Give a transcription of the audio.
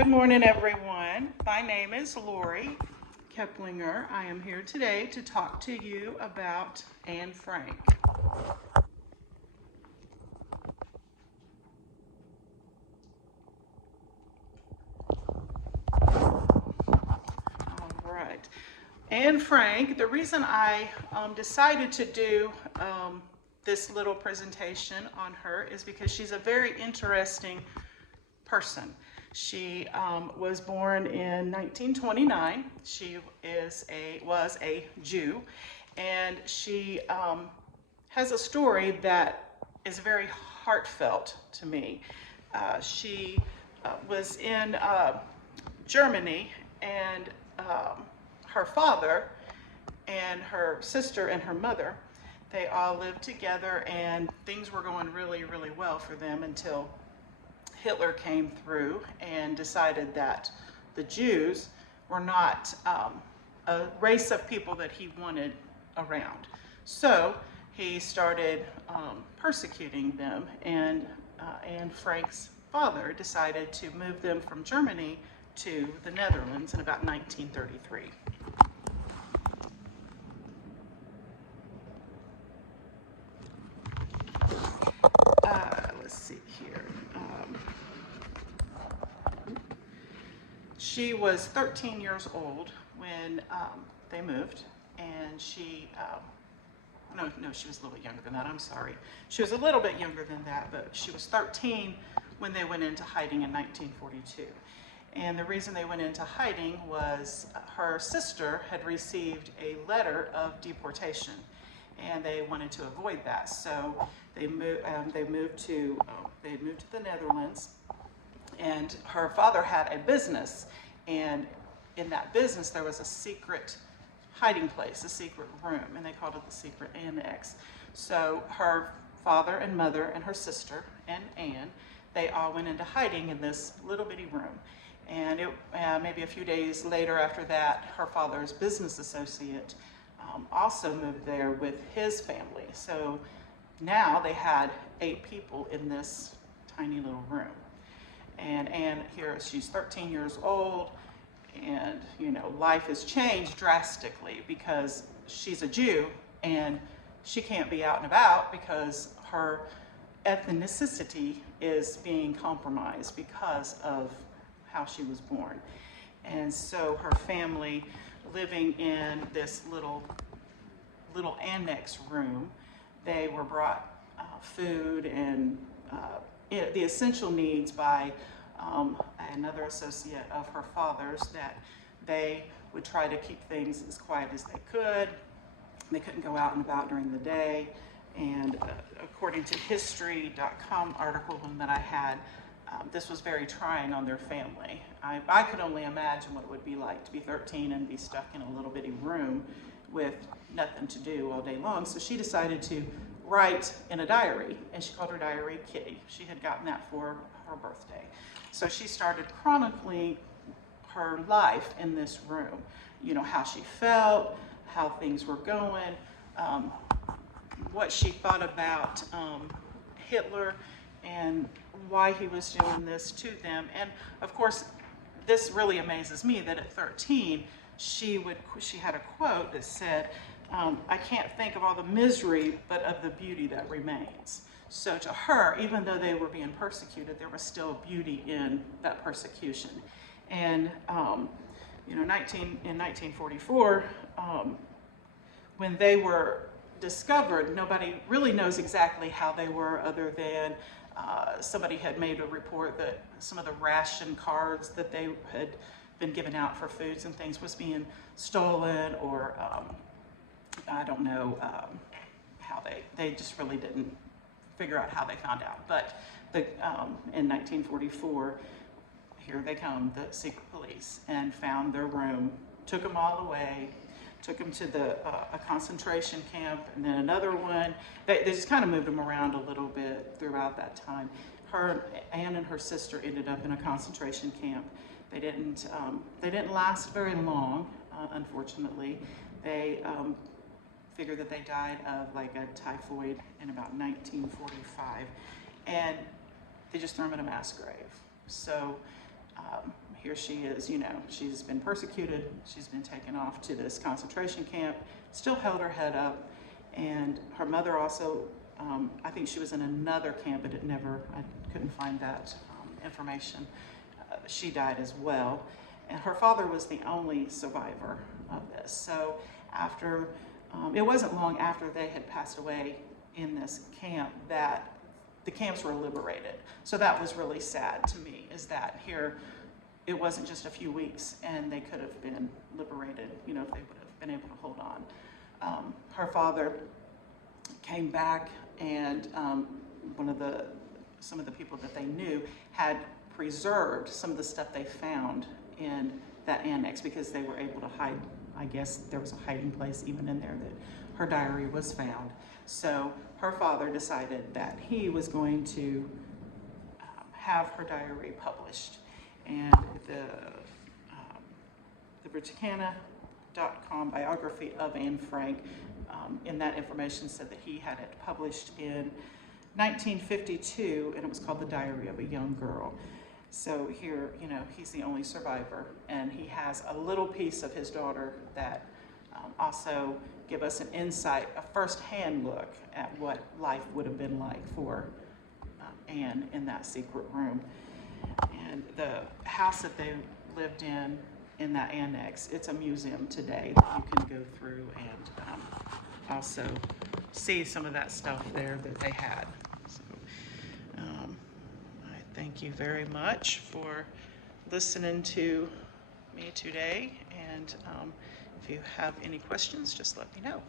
Good morning, everyone. My name is Lori Keplinger. I am here today to talk to you about Anne Frank. All right. Anne Frank, the reason I decided to do this little presentation on her is because she's a very interesting person. She was born in 1929. She was a Jew, and she has a story that is very heartfelt to me. She was in Germany, and her father and her sister and her mother, they all lived together, and things were going really, really well for them until Hitler came through and decided that the Jews were not a race of people that he wanted around. So he started persecuting them, and Anne Frank's father decided to move them from Germany to the Netherlands in about 1933. Let's see here. She was 13 years old when they moved, and she was a little bit younger than that, I'm sorry. She was a little bit younger than that, but she was 13 when they went into hiding in 1942. And the reason they went into hiding was her sister had received a letter of deportation, and they wanted to avoid that. So they moved to the Netherlands, and her father had a business, and in that business there was a secret hiding place, a secret room, and they called it the secret annex. So her father and mother and her sister and Anne, they all went into hiding in this little bitty room. And maybe a few days later after that, her father's business associate also moved there with his family. So now they had 8 people in this tiny little room. And Anne here, she's 13 years old, and life has changed drastically because she's a Jew and she can't be out and about because her ethnicity is being compromised because of how she was born. And so her family, living in this little annex room, they were brought food and the essential needs by another associate of her father's, that they would try to keep things as quiet as they could. They couldn't go out and about during the day. And according to history.com article one that I had, this was very trying on their family. I could only imagine what it would be like to be 13 and be stuck in a little bitty room with nothing to do all day long. So she decided to write in a diary, and she called her diary Kitty. She had gotten that for her birthday. So she started chronicling her life in this room, how she felt, how things were going, what she thought about Hitler and why he was doing this to them. And of course, this really amazes me that at 13, she had a quote that said, I can't think of all the misery, but of the beauty that remains. So to her, even though they were being persecuted, there was still beauty in that persecution. And in 1944, when they were discovered, nobody really knows exactly how they were, other than somebody had made a report that some of the ration cards that they had been given out for foods and things was being stolen, or I don't know how they just really didn't figure out how they found out. But in 1944, here they come, the secret police, and found their room, took them all away, took them to a concentration camp, and then another one. They just kind of moved them around a little bit throughout that time. Anne and her sister ended up in a concentration camp. They didn't last very long, unfortunately. They figured that they died of like a typhoid in about 1945, and they just threw them in a mass grave. So Here she is, she's been persecuted, she's been taken off to this concentration camp, still held her head up, and her mother also, I think she was in another camp, but I couldn't find that information. She died as well, and her father was the only survivor of this. So after, it wasn't long after they had passed away in this camp that the camps were liberated. So that was really sad to me, is that here, it wasn't just a few weeks and they could have been liberated, if they would have been able to hold on. Her father came back, and some of the people that they knew had preserved some of the stuff they found in that annex, because they were able to hide. I guess there was a hiding place even in there that her diary was found. So her father decided that he was going to have her diary published. And the Britannica.com biography of Anne Frank, in that information said that he had it published in 1952, and it was called The Diary of a Young Girl. So here, he's the only survivor, and he has a little piece of his daughter that also give us an insight, a first-hand look at what life would have been like for Anne in that secret room. And the house that they lived in that annex, it's a museum today that you can go through and also see some of that stuff there that they had. So I thank you very much for listening to me today, and if you have any questions, just let me know.